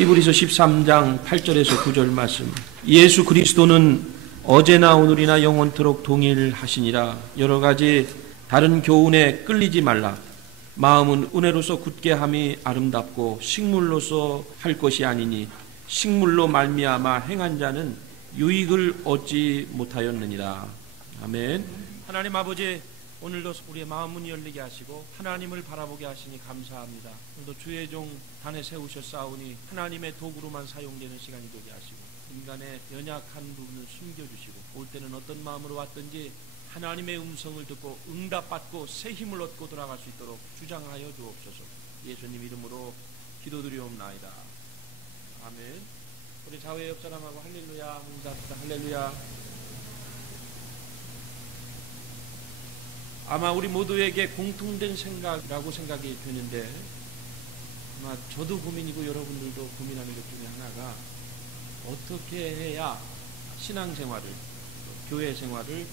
히브리서 13장 8절에서 9절 말씀. 예수 그리스도는 어제나 오늘이나 영원토록 동일하시니라. 여러 가지 다른 교훈에 끌리지 말라. 마음은 은혜로서 굳게 함이 아름답고 식물로서 할 것이 아니니 식물로 말미암아 행한 자는 유익을 얻지 못하였느니라. 아멘. 하나님 아버지, 오늘도 우리의 마음 문이 열리게 하시고 하나님을 바라보게 하시니 감사합니다. 오늘도 주의 종 단에 세우셨사오니 하나님의 도구로만 사용되는 시간이 되게 하시고 인간의 연약한 부분을 숨겨주시고 올 때는 어떤 마음으로 왔든지 하나님의 음성을 듣고 응답받고 새 힘을 얻고 돌아갈 수 있도록 주장하여 주옵소서. 예수님 이름으로 기도드리옵나이다. 아멘. 우리 좌우에 옆 사람하고 할렐루야 인사합시다. 할렐루야. 아마 우리 모두에게 공통된 생각이라고 생각이 되는데, 아마 저도 고민이고 여러분들도 고민하는 것 중에 하나가 어떻게 해야 신앙생활을, 교회 생활을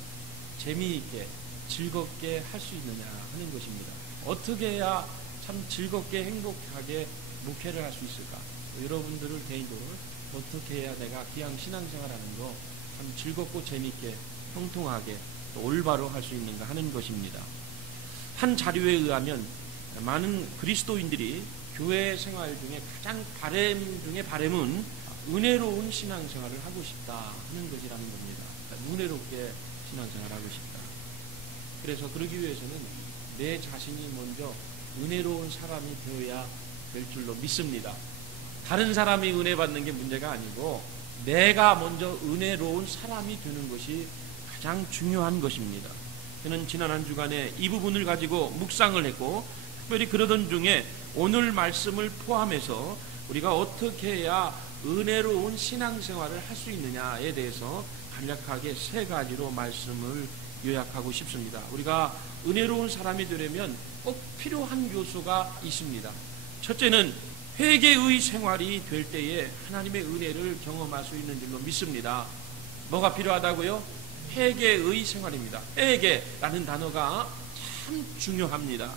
재미있게 즐겁게 할 수 있느냐 하는 것입니다. 어떻게 해야 참 즐겁게 행복하게 목회를 할 수 있을까? 여러분들을 개인적으로 어떻게 해야 내가 기왕 신앙생활하는 거 참 즐겁고 재미있게 형통하게 올바로 할 수 있는가 하는 것입니다. 한 자료에 의하면 많은 그리스도인들이 교회 생활 중에 가장 바람 중에 바람은 은혜로운 신앙생활을 하고 싶다 하는 것이라는 겁니다. 은혜롭게 신앙생활을 하고 싶다. 그래서 그러기 위해서는 내 자신이 먼저 은혜로운 사람이 되어야 될 줄로 믿습니다. 다른 사람이 은혜 받는 게 문제가 아니고 내가 먼저 은혜로운 사람이 되는 것이 가장 중요한 것입니다. 저는 지난 한 주간에 이 부분을 가지고 묵상을 했고, 특별히 그러던 중에 오늘 말씀을 포함해서 우리가 어떻게 해야 은혜로운 신앙생활을 할 수 있느냐에 대해서 간략하게 세 가지로 말씀을 요약하고 싶습니다. 우리가 은혜로운 사람이 되려면 꼭 필요한 요소가 있습니다. 첫째는 회개의 생활이 될 때에 하나님의 은혜를 경험할 수 있는 줄로 믿습니다. 뭐가 필요하다고요? 회개의 생활입니다. 회개라는 단어가 참 중요합니다.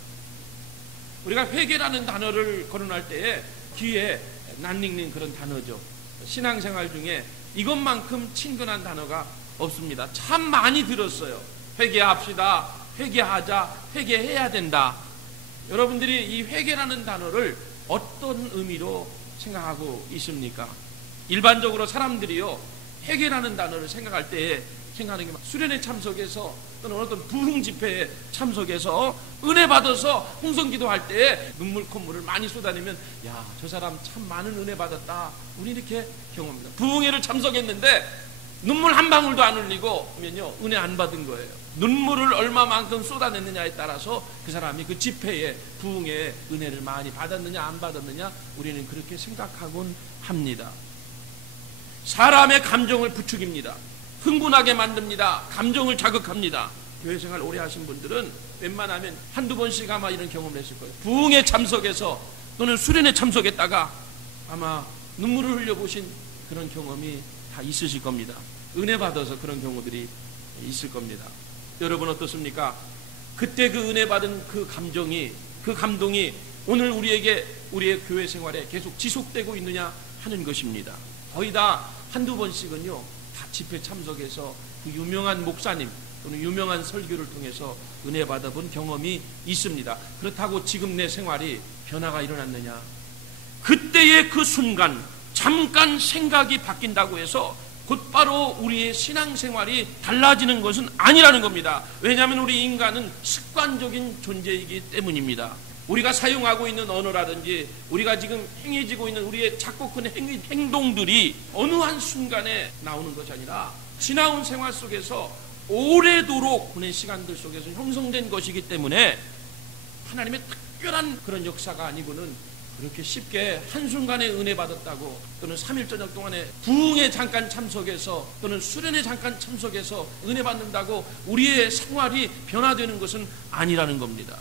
우리가 회개라는 단어를 거론할 때에 귀에 낯익는 그런 단어죠. 신앙생활 중에 이것만큼 친근한 단어가 없습니다. 참 많이 들었어요. 회개합시다. 회개하자. 회개해야 된다. 여러분들이 이 회개라는 단어를 어떤 의미로 생각하고 있습니까? 일반적으로 사람들이요, 회개라는 단어를 생각할 때에 생각하는 게 수련회 참석해서 또는 어떤 부흥 집회에 참석해서 은혜 받아서 홍성기도 할 때에 눈물 콧물을 많이 쏟아내면 야, 저 사람 참 많은 은혜 받았다. 우리 이렇게 경험합니다. 부흥회를 참석했는데 눈물 한 방울도 안 흘리고 하면요, 은혜 안 받은 거예요. 눈물을 얼마만큼 쏟아냈느냐에 따라서 그 사람이 그 집회에 부흥회에 은혜를 많이 받았느냐 안 받았느냐 우리는 그렇게 생각하곤 합니다. 사람의 감정을 부추깁니다. 흥분하게 만듭니다. 감정을 자극합니다. 교회생활 오래 하신 분들은 웬만하면 한두 번씩 아마 이런 경험을 했을 거예요. 부흥회 참석해서 또는 수련회 참석했다가 아마 눈물을 흘려보신 그런 경험이 다 있으실 겁니다. 은혜 받아서 그런 경우들이 있을 겁니다. 여러분 어떻습니까? 그때 그 은혜 받은 그 감정이, 그 감동이 오늘 우리에게 우리의 교회 생활에 계속 지속되고 있느냐 하는 것입니다. 거의 다 한두 번씩은요 다 집회 참석해서 그 유명한 목사님 또는 유명한 설교를 통해서 은혜 받아본 경험이 있습니다. 그렇다고 지금 내 생활이 변화가 일어났느냐? 그때의 그 순간 잠깐 생각이 바뀐다고 해서 곧바로 우리의 신앙생활이 달라지는 것은 아니라는 겁니다. 왜냐하면 우리 인간은 습관적인 존재이기 때문입니다. 우리가 사용하고 있는 언어라든지 우리가 지금 행해지고 있는 우리의 작고 큰 행동들이 어느 한 순간에 나오는 것이 아니라 지나온 생활 속에서 오래도록 보낸 시간들 속에서 형성된 것이기 때문에 하나님의 특별한 그런 역사가 아니고는 그렇게 쉽게 한순간에 은혜 받았다고 또는 3일 저녁 동안에 부흥에 잠깐 참석해서 또는 수련에 잠깐 참석해서 은혜 받는다고 우리의 생활이 변화되는 것은 아니라는 겁니다.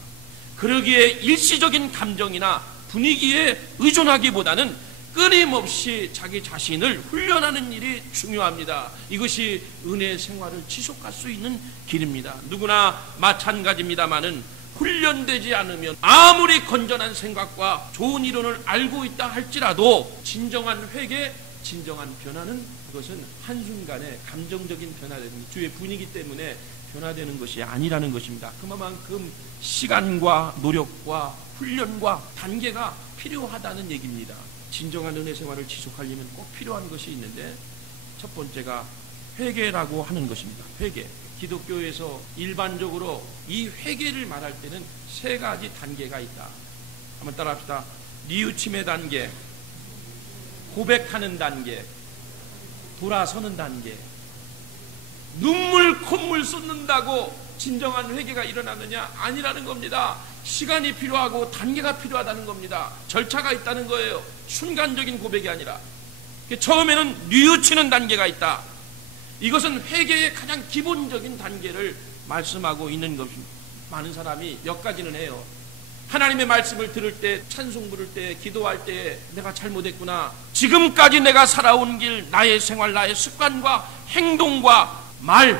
그러기에 일시적인 감정이나 분위기에 의존하기보다는 끊임없이 자기 자신을 훈련하는 일이 중요합니다. 이것이 은혜 생활을 지속할 수 있는 길입니다. 누구나 마찬가지입니다마는 훈련되지 않으면 아무리 건전한 생각과 좋은 이론을 알고 있다 할지라도 진정한 회개, 진정한 변화는 그것은 한순간에 감정적인 변화되는 주의 분위기 때문에 변화되는 것이 아니라는 것입니다. 그만큼 시간과 노력과 훈련과 단계가 필요하다는 얘기입니다. 진정한 은혜 생활을 지속하려면 꼭 필요한 것이 있는데 첫 번째가 회개라고 하는 것입니다. 회개. 기독교에서 일반적으로 이 회개를 말할 때는 세 가지 단계가 있다. 한번 따라합시다. 뉘우침의 단계, 고백하는 단계, 돌아서는 단계. 눈물 콧물 쏟는다고 진정한 회개가 일어나느냐? 아니라는 겁니다. 시간이 필요하고 단계가 필요하다는 겁니다. 절차가 있다는 거예요. 순간적인 고백이 아니라. 처음에는 뉘우치는 단계가 있다. 이것은 회개의 가장 기본적인 단계를 말씀하고 있는 것입니다. 많은 사람이 몇 가지는 해요. 하나님의 말씀을 들을 때, 찬송 부를 때, 기도할 때 내가 잘못했구나. 지금까지 내가 살아온 길, 나의 생활, 나의 습관과 행동과 말,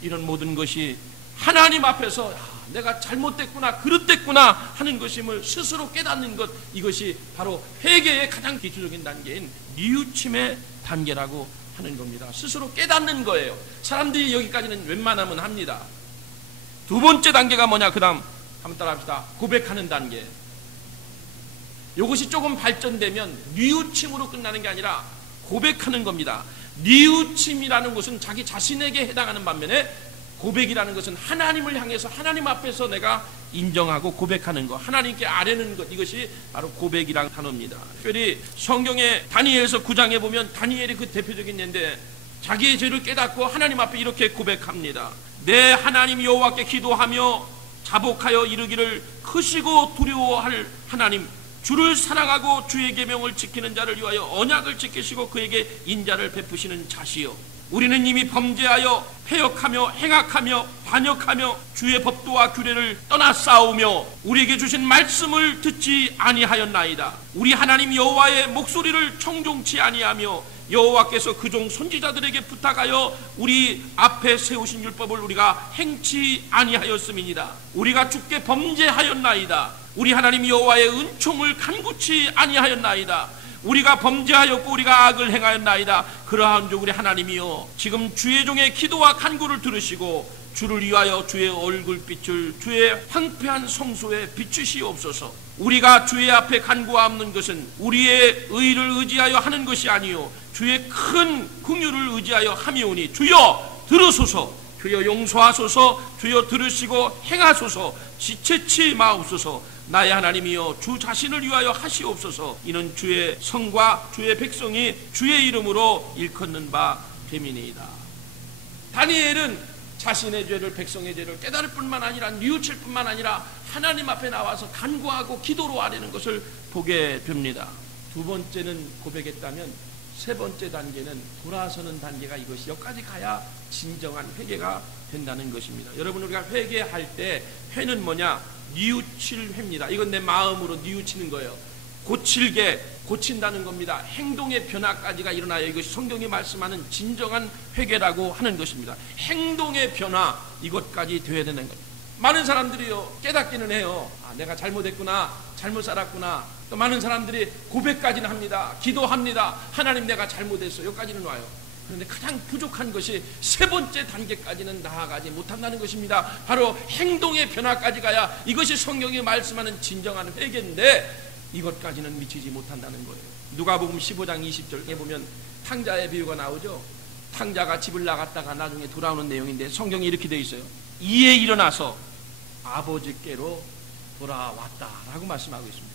이런 모든 것이 하나님 앞에서 내가 잘못됐구나, 그릇됐구나 하는 것임을 스스로 깨닫는 것, 이것이 바로 회개의 가장 기초적인 단계인 뉘우침의 단계라고 하는 겁니다. 스스로 깨닫는 거예요. 사람들이 여기까지는 웬만하면 합니다. 두 번째 단계가 뭐냐? 그 다음 한번 따라합시다. 고백하는 단계. 이것이 조금 발전되면 뉘우침으로 끝나는 게 아니라 고백하는 겁니다. 뉘우침이라는 것은 자기 자신에게 해당하는 반면에 고백이라는 것은 하나님을 향해서 하나님 앞에서 내가 인정하고 고백하는 것, 하나님께 아뢰는 것, 이것이 바로 고백이라는 단어입니다. 특별히 성경의 다니엘서 9장에 보면 다니엘이 그 대표적인 예인데 자기의 죄를 깨닫고 하나님 앞에 이렇게 고백합니다. 내 하나님 여호와께 기도하며 자복하여 이르기를 크시고 두려워할 하나님, 주를 사랑하고 주의 계명을 지키는 자를 위하여 언약을 지키시고 그에게 인자를 베푸시는 자시여, 우리는 이미 범죄하여 패역하며 행악하며 반역하며 주의 법도와 규례를 떠나 싸우며 우리에게 주신 말씀을 듣지 아니하였나이다. 우리 하나님 여호와의 목소리를 청종치 아니하며 여호와께서 그종 선지자들에게 부탁하여 우리 앞에 세우신 율법을 우리가 행치 아니하였음이니이다. 우리가 주께 범죄하였나이다. 우리 하나님 여호와의 은총을 간구치 아니하였나이다. 우리가 범죄하였고 우리가 악을 행하였나이다. 그러한즉 우리 하나님이여, 지금 주의 종의 기도와 간구를 들으시고 주를 위하여 주의 얼굴빛을 주의 황폐한 성소에 비추시옵소서. 우리가 주의 앞에 간구하는 것은 우리의 의를 의지하여 하는 것이 아니요 주의 큰 긍휼을 의지하여 함이오니 주여 들으소서. 주여 용서하소서. 주여 들으시고 행하소서. 지체치 마옵소서. 나의 하나님이여, 주 자신을 위하여 하시옵소서. 이는 주의 성과 주의 백성이 주의 이름으로 일컫는 바 됨이니이다. 다니엘은 자신의 죄를, 백성의 죄를 깨달을 뿐만 아니라 뉘우칠 뿐만 아니라 하나님 앞에 나와서 간구하고 기도로 아뢰는 것을 보게 됩니다. 두 번째는 고백했다면 세 번째 단계는 돌아서는 단계가 이것이 여기까지 가야 진정한 회개가 된다는 것입니다. 여러분, 우리가 회개할 때 회는 뭐냐? 뉘우칠 회입니다. 이건 내 마음으로 뉘우치는 거예요. 고칠게 고친다는 겁니다. 행동의 변화까지가 일어나야 이것이 성경이 말씀하는 진정한 회개라고 하는 것입니다. 행동의 변화, 이것까지 되어야 되는 겁니다. 많은 사람들이요 깨닫기는 해요. 내가 잘못했구나, 잘못 살았구나. 또 많은 사람들이 고백까지는 합니다. 기도합니다. 하나님 내가 잘못했어. 여기까지는 와요. 그런데 가장 부족한 것이 세 번째 단계까지는 나아가지 못한다는 것입니다. 바로 행동의 변화까지 가야 이것이 성경이 말씀하는 진정한 회개인데 이것까지는 미치지 못한다는 거예요. 누가복음 15장 20절에 보면 탕자의 비유가 나오죠. 탕자가 집을 나갔다가 나중에 돌아오는 내용인데 성경이 이렇게 되어 있어요. 이에 일어나서 아버지께로 돌아왔다라고 말씀하고 있습니다.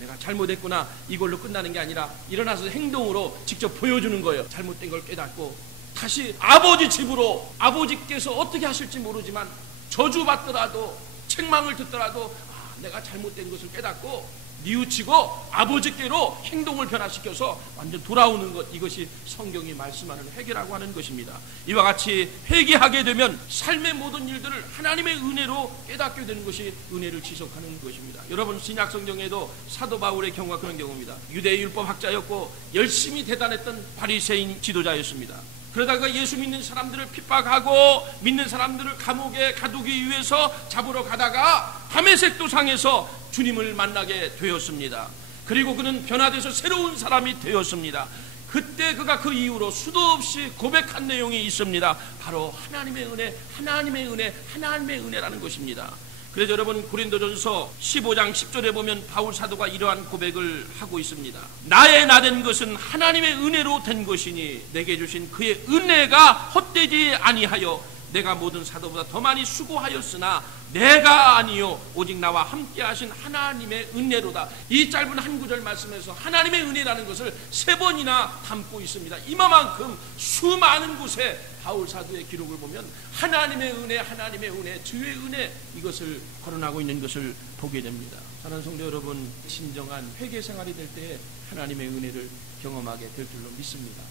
내가 잘못했구나 이걸로 끝나는 게 아니라 일어나서 행동으로 직접 보여주는 거예요. 잘못된 걸 깨닫고 다시 아버지 집으로, 아버지께서 어떻게 하실지 모르지만 저주받더라도 책망을 듣더라도 내가 잘못된 것을 깨닫고 뉘우치고 아버지께로 행동을 변화시켜서 완전 돌아오는 것, 이것이 성경이 말씀하는 회개라고 하는 것입니다. 이와 같이 회개하게 되면 삶의 모든 일들을 하나님의 은혜로 깨닫게 되는 것이 은혜를 지속하는 것입니다. 여러분, 신약 성경에도 사도 바울의 경우가 그런 경우입니다. 유대의 율법 학자였고 열심히 대단했던 바리새인 지도자였습니다. 그러다가 예수 믿는 사람들을 핍박하고 믿는 사람들을 감옥에 가두기 위해서 잡으러 가다가 다메섹 도상에서 주님을 만나게 되었습니다. 그리고 그는 변화돼서 새로운 사람이 되었습니다. 그때 그가 그 이후로 수도 없이 고백한 내용이 있습니다. 바로 하나님의 은혜, 하나님의 은혜, 하나님의 은혜라는 것입니다. 그래서 여러분 고린도전서 15장 10절에 보면 바울 사도가 이러한 고백을 하고 있습니다. 나의 나된 것은 하나님의 은혜로 된 것이니 내게 주신 그의 은혜가 헛되지 아니하여 내가 모든 사도보다 더 많이 수고하였으나 내가 아니요 오직 나와 함께 하신 하나님의 은혜로다. 이 짧은 한 구절 말씀에서 하나님의 은혜라는 것을 3번이나 담고 있습니다. 이만큼 수많은 곳에 바울 사도의 기록을 보면 하나님의 은혜, 하나님의 은혜, 주의 은혜, 이것을 거론하고 있는 것을 보게 됩니다. 사랑하는 성도 여러분, 진정한 회개 생활이 될 때에 하나님의 은혜를 경험하게 될 줄로 믿습니다.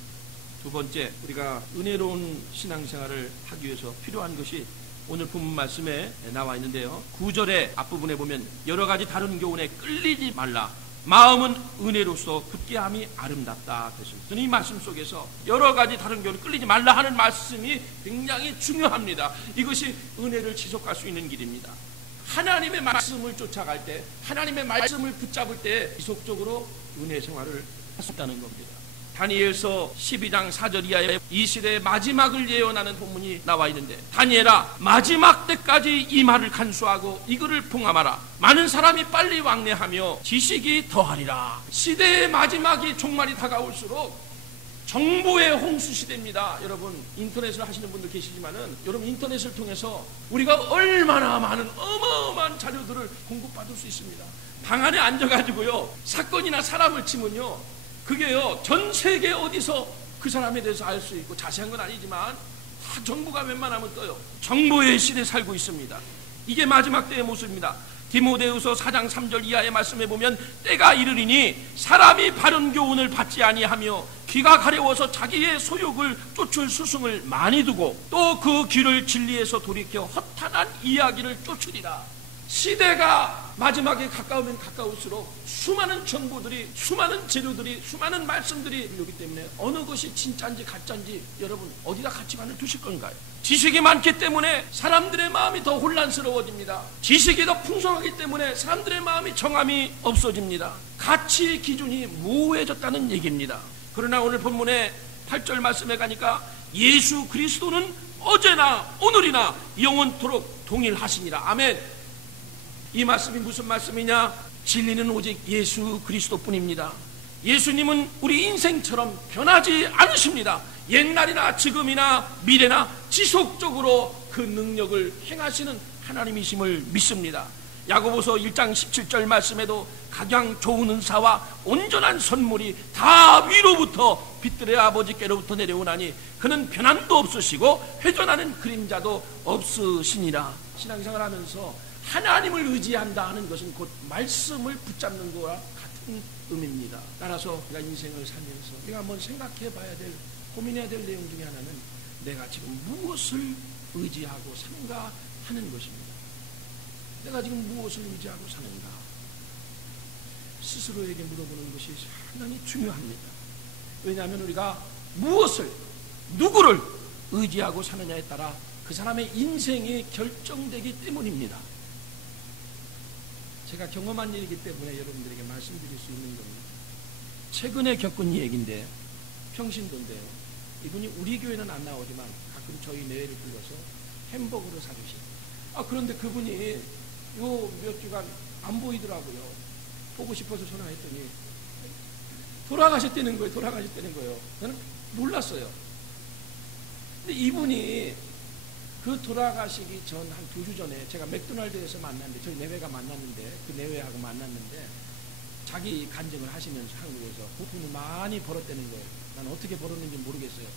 두 번째, 우리가 은혜로운 신앙생활을 하기 위해서 필요한 것이 오늘 본문 말씀에 나와 있는데요, 9절의 앞부분에 보면 여러 가지 다른 교훈에 끌리지 말라, 마음은 은혜로서 굳게 함이 아름답다 그랬습니다. 이 말씀 속에서 여러 가지 다른 교훈에 끌리지 말라 하는 말씀이 굉장히 중요합니다. 이것이 은혜를 지속할 수 있는 길입니다. 하나님의 말씀을 쫓아갈 때, 하나님의 말씀을 붙잡을 때 지속적으로 은혜 생활을 할 수 있다는 겁니다. 다니엘서 12장 4절 이하에 이 시대의 마지막을 예언하는 본문이 나와 있는데, 다니엘아 마지막 때까지 이 말을 간수하고 이거를 봉함하라. 많은 사람이 빨리 왕래하며 지식이 더하리라. 시대의 마지막이 종말이 다가올수록 정보의 홍수 시대입니다. 여러분 인터넷을 하시는 분들 계시지만은 여러분 인터넷을 통해서 우리가 얼마나 많은 어마어마한 자료들을 공급받을 수 있습니다. 방 안에 앉아가지고요 사건이나 사람을 치면요 그게요 전 세계 어디서 그 사람에 대해서 알 수 있고, 자세한 건 아니지만 다 정보가 웬만하면 떠요. 정보의 시대에 살고 있습니다. 이게 마지막 때의 모습입니다. 디모데후서 4장 3절 이하의 말씀에 보면 때가 이르리니 사람이 바른 교훈을 받지 아니하며 귀가 가려워서 자기의 소욕을 쫓을 스승을 많이 두고 또 그 귀를 진리에서 돌이켜 허탄한 이야기를 쫓으리라. 시대가 마지막에 가까우면 가까울수록 수많은 정보들이, 수많은 재료들이, 수많은 말씀들이 오기 때문에 어느 것이 진짜인지 가짜인지 여러분 어디다 가치관을 두실 건가요? 지식이 많기 때문에 사람들의 마음이 더 혼란스러워집니다. 지식이 더 풍성하기 때문에 사람들의 마음이 정함이 없어집니다. 가치 기준이 모호해졌다는 얘기입니다. 그러나 오늘 본문의 8절 말씀에 가니까 예수 그리스도는 어제나 오늘이나 영원토록 동일하시니라. 아멘. 이 말씀이 무슨 말씀이냐? 진리는 오직 예수 그리스도뿐입니다. 예수님은 우리 인생처럼 변하지 않으십니다. 옛날이나 지금이나 미래나 지속적으로 그 능력을 행하시는 하나님이심을 믿습니다. 야고보서 1장 17절 말씀에도 가장 좋은 은사와 온전한 선물이 다 위로부터 빛들의 아버지께로부터 내려오나니 그는 변함도 없으시고 회전하는 그림자도 없으시니라. 신앙생활 하면서 하나님을 의지한다 하는 것은 곧 말씀을 붙잡는 것과 같은 의미입니다. 따라서 우리가 인생을 살면서 우리가 한번 생각해 봐야 될, 고민해야 될 내용 중에 하나는 내가 지금 무엇을 의지하고 사는가 하는 것입니다. 내가 지금 무엇을 의지하고 사는가 스스로에게 물어보는 것이 상당히 중요합니다. 왜냐하면 우리가 무엇을, 누구를 의지하고 사느냐에 따라 그 사람의 인생이 결정되기 때문입니다. 제가 경험한 일이기 때문에 여러분들에게 말씀드릴 수 있는 겁니다. 최근에 겪은 얘기인데, 평신도인데요, 이분이 우리 교회는 안 나오지만 가끔 저희 내외를 불러서 햄버거를 사주시고, 그런데 그분이 요 몇 주간 안 보이더라고요. 보고 싶어서 전화했더니 돌아가셨다는 거예요. 저는 놀랐어요. 근데 이분이 그 돌아가시기 전 한 2주 전에 제가 맥도날드에서 만났는데, 저희 내외가 만났는데, 그 내외하고 만났는데 자기 간증을 하시면서 한국에서 돈을 많이 벌었다는 거예요. 난 어떻게 벌었는지 모르겠어요.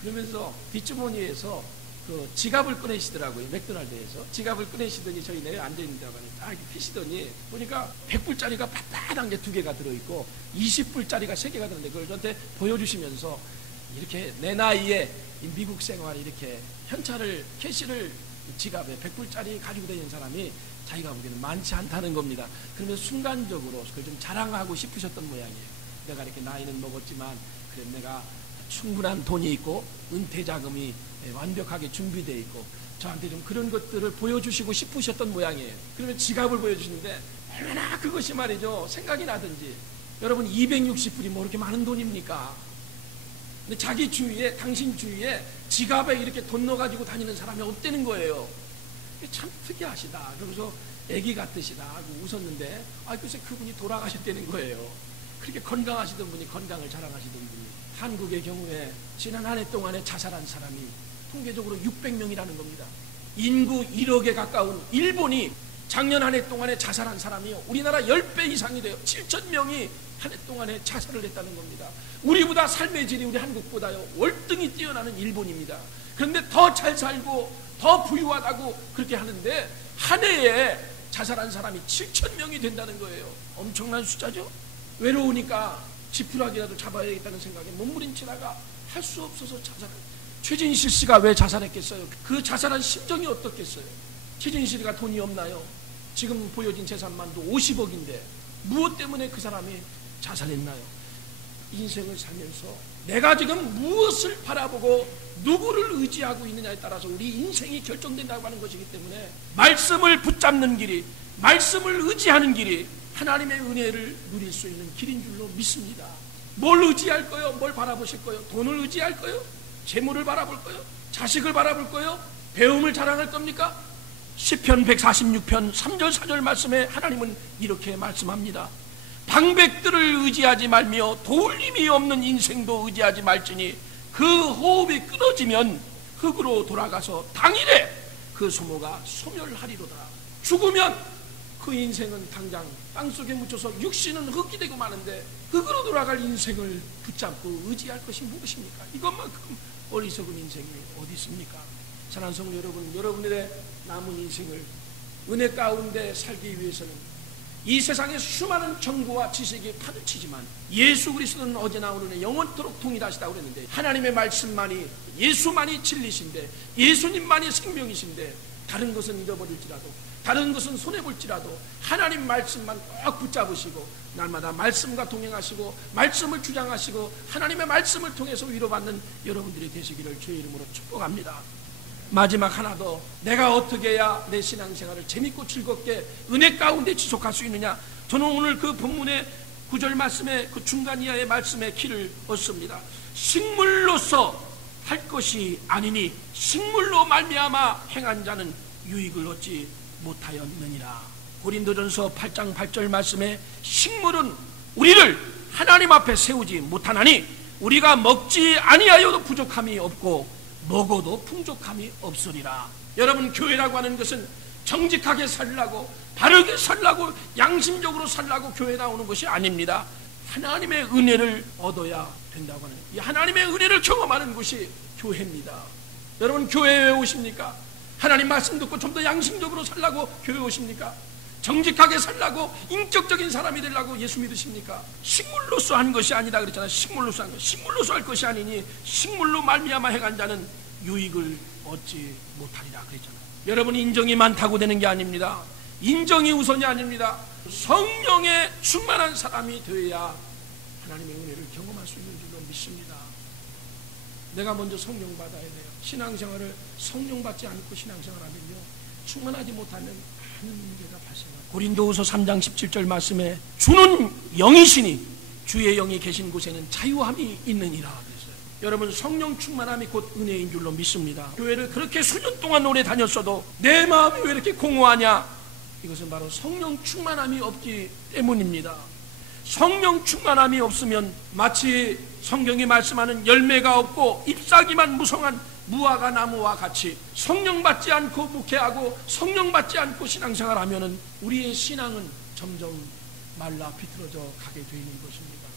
그러면서 뒷주머니에서 그 지갑을 꺼내시더라고요. 맥도날드에서 지갑을 꺼내시더니 저희 내외 앉아있는다고 하니까 이렇게 피시더니 보니까 100불짜리가 빳빳한 게 2개가 들어있고 20불짜리가 3개가 들어있는데 그걸 저한테 보여주시면서 이렇게 내 나이에 미국 생활 이렇게 현찰을, 캐시를 지갑에 100불짜리 가지고 다니는 사람이 자기가 보기에는 많지 않다는 겁니다. 그러면서 순간적으로 그걸 좀 자랑하고 싶으셨던 모양이에요. 내가 이렇게 나이는 먹었지만 그래 내가 충분한 돈이 있고 은퇴 자금이 완벽하게 준비되어 있고 저한테 좀 그런 것들을 보여주시고 싶으셨던 모양이에요. 그러면 지갑을 보여주시는데 얼마나 그것이 말이죠 생각이 나든지. 여러분 260불이 뭐 그렇게 많은 돈입니까? 근데 자기 주위에, 당신 주위에 지갑에 이렇게 돈 넣어가지고 다니는 사람이 없다는 거예요. 참 특이하시다. 그러면서 애기 같으시다 하고 웃었는데 글쎄 그분이 돌아가셨다는 거예요. 그렇게 건강하시던 분이, 건강을 자랑하시던 분이. 한국의 경우에 지난 한 해 동안에 자살한 사람이 통계적으로 600명이라는 겁니다. 인구 1억에 가까운 일본이 작년 한 해 동안에 자살한 사람이요 우리나라 10배 이상이 돼요. 7,000명이 한 해 동안에 자살을 했다는 겁니다. 우리보다 삶의 질이 우리 한국보다요 월등히 뛰어나는 일본입니다. 그런데 더 잘 살고 더 부유하다고 그렇게 하는데 한 해에 자살한 사람이 7,000명이 된다는 거예요. 엄청난 숫자죠. 외로우니까 지푸라기라도 잡아야겠다는 생각에 몸부림치다가 할 수 없어서 자살한. 최진실 씨가 왜 자살했겠어요? 그 자살한 심정이 어떻겠어요? 최진실 씨가 돈이 없나요? 지금 보여진 재산만도 50억인데 무엇 때문에 그 사람이 자살했나요? 인생을 살면서 내가 지금 무엇을 바라보고 누구를 의지하고 있느냐에 따라서 우리 인생이 결정된다고 하는 것이기 때문에 말씀을 붙잡는 길이, 말씀을 의지하는 길이 하나님의 은혜를 누릴 수 있는 길인 줄로 믿습니다. 뭘 의지할 거요? 뭘 바라보실 거요? 돈을 의지할 거요? 재물을 바라볼 거요? 자식을 바라볼 거요? 배움을 자랑할 겁니까? 시편 146편 3절 4절 말씀에 하나님은 이렇게 말씀합니다. 방백들을 의지하지 말며 도울 힘이 없는 인생도 의지하지 말지니 그 호흡이 끊어지면 흙으로 돌아가서 당일에 그 소모가 소멸하리로다. 죽으면 그 인생은 당장 땅속에 묻혀서 육신은 흙이 되고 마는데 흙으로 돌아갈 인생을 붙잡고 의지할 것이 무엇입니까? 이것만큼 어리석은 인생이 어디 있습니까? 사랑하는 성도 여러분, 여러분들의 남은 인생을 은혜 가운데 살기 위해서는 이 세상의 수많은 정보와 지식이 파묻히지만 예수 그리스도는 어제나 오늘은 영원토록 동일하시다고 그랬는데 하나님의 말씀만이, 예수만이 진리신데, 예수님만이 생명이신데 다른 것은 잃어버릴지라도, 다른 것은 손해볼지라도 하나님 말씀만 꼭 붙잡으시고 날마다 말씀과 동행하시고 말씀을 주장하시고 하나님의 말씀을 통해서 위로받는 여러분들이 되시기를 주의 이름으로 축복합니다. 마지막 하나 더, 내가 어떻게 해야 내 신앙생활을 재밌고 즐겁게 은혜 가운데 지속할 수 있느냐. 저는 오늘 그 본문의 9절 말씀에, 그 중간 이하의 말씀에 길을 얻습니다. 식물로서 할 것이 아니니 식물로 말미암아 행한 자는 유익을 얻지 못하였느니라. 고린도전서 8장 8절 말씀에 식물은 우리를 하나님 앞에 세우지 못하나니 우리가 먹지 아니하여도 부족함이 없고 먹어도 풍족함이 없으리라. 여러분, 교회라고 하는 것은 정직하게 살라고, 바르게 살라고, 양심적으로 살라고 교회 나오는 것이 아닙니다. 하나님의 은혜를 얻어야 된다고 하는, 이 하나님의 은혜를 경험하는 것이 교회입니다. 여러분, 교회에 왜 오십니까? 하나님 말씀 듣고 좀 더 양심적으로 살라고 교회 오십니까? 정직하게 살라고, 인격적인 사람이 되려고 예수 믿으십니까? 식물로서 한 것이 아니다 그랬잖아요. 식물로서 한 것, 식물로서 할 것이 아니니 식물로 말미암아 행한 자는 유익을 얻지 못하리라 그랬잖아요. 여러분, 인정이 많다고 되는 게 아닙니다. 인정이 우선이 아닙니다. 성령의 충만한 사람이 되어야 하나님의 은혜를 경험할 수 있는 줄로 믿습니다. 내가 먼저 성령 받아야 돼요. 신앙생활을 성령 받지 않고 신앙생활하면요 충만하지 못하는 많은 문제가 발생합니다. 고린도후서 3장 17절 말씀에 주는 영이시니 주의 영이 계신 곳에는 자유함이 있느니라 그랬어요. 여러분, 성령 충만함이 곧 은혜인 줄로 믿습니다. 교회를 그렇게 수년 동안 오래 다녔어도 내 마음이 왜 이렇게 공허하냐? 이것은 바로 성령 충만함이 없기 때문입니다. 성령 충만함이 없으면 마치 성경이 말씀하는 열매가 없고 잎사귀만 무성한 무화과 나무와 같이 성령 받지 않고 묵회하고 성령 받지 않고 신앙생활하면은 우리의 신앙은 점점 말라 비틀어져 가게 되는 것입니다.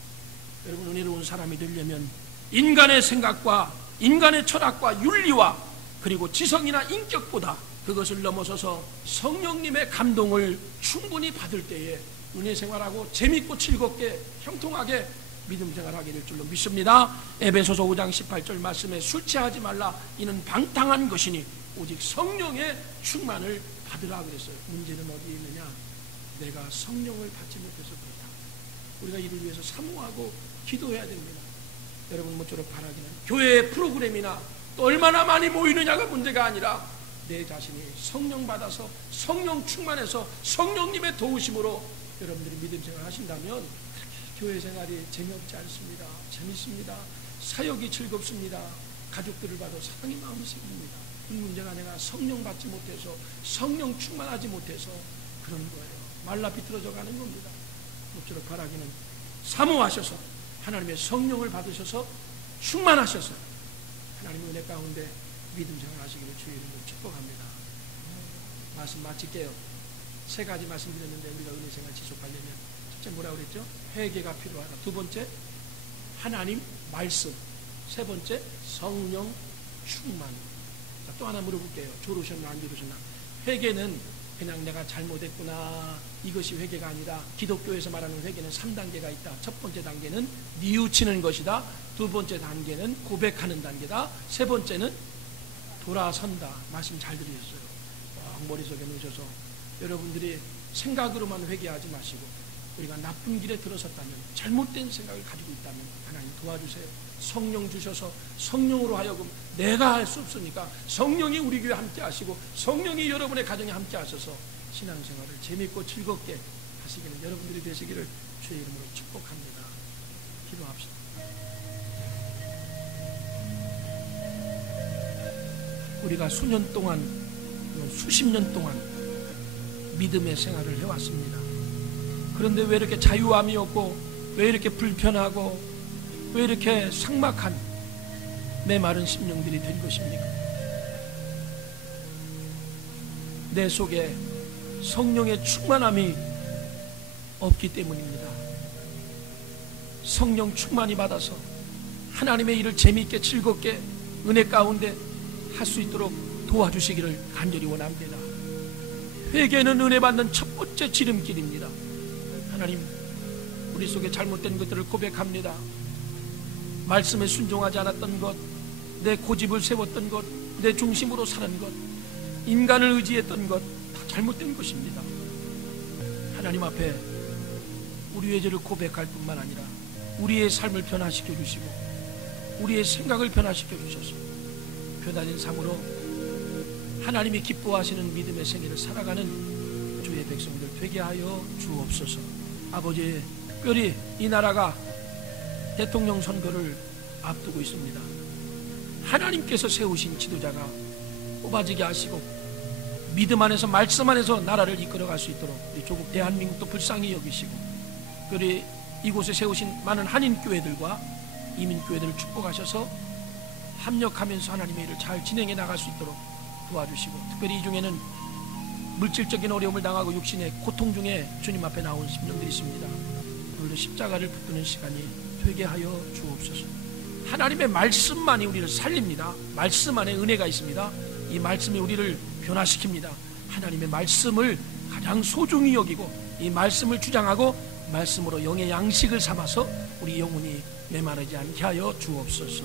여러분, 은혜로운 사람이 되려면 인간의 생각과 인간의 철학과 윤리와 그리고 지성이나 인격보다 그것을 넘어서서 성령님의 감동을 충분히 받을 때에 은혜 생활하고 재밌고 즐겁게 형통하게 믿음 생활하게 될 줄로 믿습니다. 에베소서 5장 18절 말씀에 술 취하지 말라 이는 방탕한 것이니 오직 성령의 충만을 받으라 그랬어요. 문제는 어디에 있느냐? 내가 성령을 받지 못해서 그렇다. 우리가 이를 위해서 사모하고 기도해야 됩니다. 여러분 모쪼록 바라기는 교회 프로그램이나 또 얼마나 많이 모이느냐가 문제가 아니라 내 자신이 성령 받아서 성령 충만해서 성령님의 도우심으로 여러분들이 믿음 생활 하신다면 교회 생활이 재미없지 않습니다. 재밌습니다. 사역이 즐겁습니다. 가족들을 봐도 사랑의 마음이 생깁니다. 이 문제가 내가 성령 받지 못해서 성령 충만하지 못해서 그런 거예요. 말라 비틀어져 가는 겁니다. 모쪼록 바라기는 사모하셔서 하나님의 성령을 받으셔서 충만하셔서 하나님의 은혜 가운데 믿음 생활 하시기를 주의 이름으로 축복합니다. 말씀 마칠게요. 세 가지 말씀드렸는데 우리가 은혜 생활 지속하려면 첫째 뭐라고 그랬죠? 회개가 필요하다. 두 번째 하나님 말씀. 세 번째 성령 충만. 자, 또 하나 물어볼게요. 졸으셨나 안 졸으셨나? 회개는 그냥 내가 잘못했구나 이것이 회개가 아니라 기독교에서 말하는 회개는 3단계가 있다. 첫 번째 단계는 뉘우치는 것이다. 두 번째 단계는 고백하는 단계다. 세 번째는 돌아선다. 말씀 잘 들으셨어요. 머릿속에 넣으셔서 여러분들이 생각으로만 회개하지 마시고 우리가 나쁜 길에 들어섰다면 잘못된 생각을 가지고 있다면 하나님 도와주세요. 성령 주셔서 성령으로 하여금 내가 할 수 없으니까 성령이 우리 교회 함께 하시고 성령이 여러분의 가정에 함께 하셔서 신앙생활을 재밌고 즐겁게 하시기는 여러분들이 되시기를 주의 이름으로 축복합니다. 기도합시다. 우리가 수년 동안 수십 년 동안 믿음의 생활을 해왔습니다. 그런데 왜 이렇게 자유함이 없고 왜 이렇게 불편하고 왜 이렇게 삭막한 메마른 심령들이 된 것입니까? 내 속에 성령의 충만함이 없기 때문입니다. 성령 충만히 받아서 하나님의 일을 재미있게 즐겁게 은혜 가운데 할 수 있도록 도와주시기를 간절히 원합니다. 회개는 은혜 받는 첫 번째 지름길입니다. 하나님, 우리 속에 잘못된 것들을 고백합니다. 말씀에 순종하지 않았던 것, 내 고집을 세웠던 것, 내 중심으로 사는 것, 인간을 의지했던 것 다 잘못된 것입니다. 하나님 앞에 우리의 죄를 고백할 뿐만 아니라 우리의 삶을 변화시켜 주시고 우리의 생각을 변화시켜 주셔서 변화된 삶으로 하나님이 기뻐하시는 믿음의 생애를 살아가는 주의 백성들 되게 하여 주옵소서. 아버지, 특별히 이 나라가 대통령 선거를 앞두고 있습니다. 하나님께서 세우신 지도자가 뽑아지게 하시고 믿음 안에서 말씀 안에서 나라를 이끌어갈 수 있도록 우리 조국 대한민국도 불쌍히 여기시고 특별히 이곳에 세우신 많은 한인교회들과 이민교회들을 축복하셔서 합력하면서 하나님의 일을 잘 진행해 나갈 수 있도록 도와주시고 특별히 이 중에는 물질적인 어려움을 당하고 육신의 고통 중에 주님 앞에 나온 심령들이 있습니다. 오늘도 십자가를 붙드는 시간이 되게 하여 주옵소서. 하나님의 말씀만이 우리를 살립니다. 말씀 안에 은혜가 있습니다. 이 말씀이 우리를 변화시킵니다. 하나님의 말씀을 가장 소중히 여기고 이 말씀을 주장하고 말씀으로 영의 양식을 삼아서 우리 영혼이 메마르지 않게 하여 주옵소서.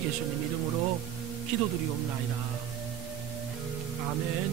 예수님 이름으로 기도드리옵나이다. 아멘.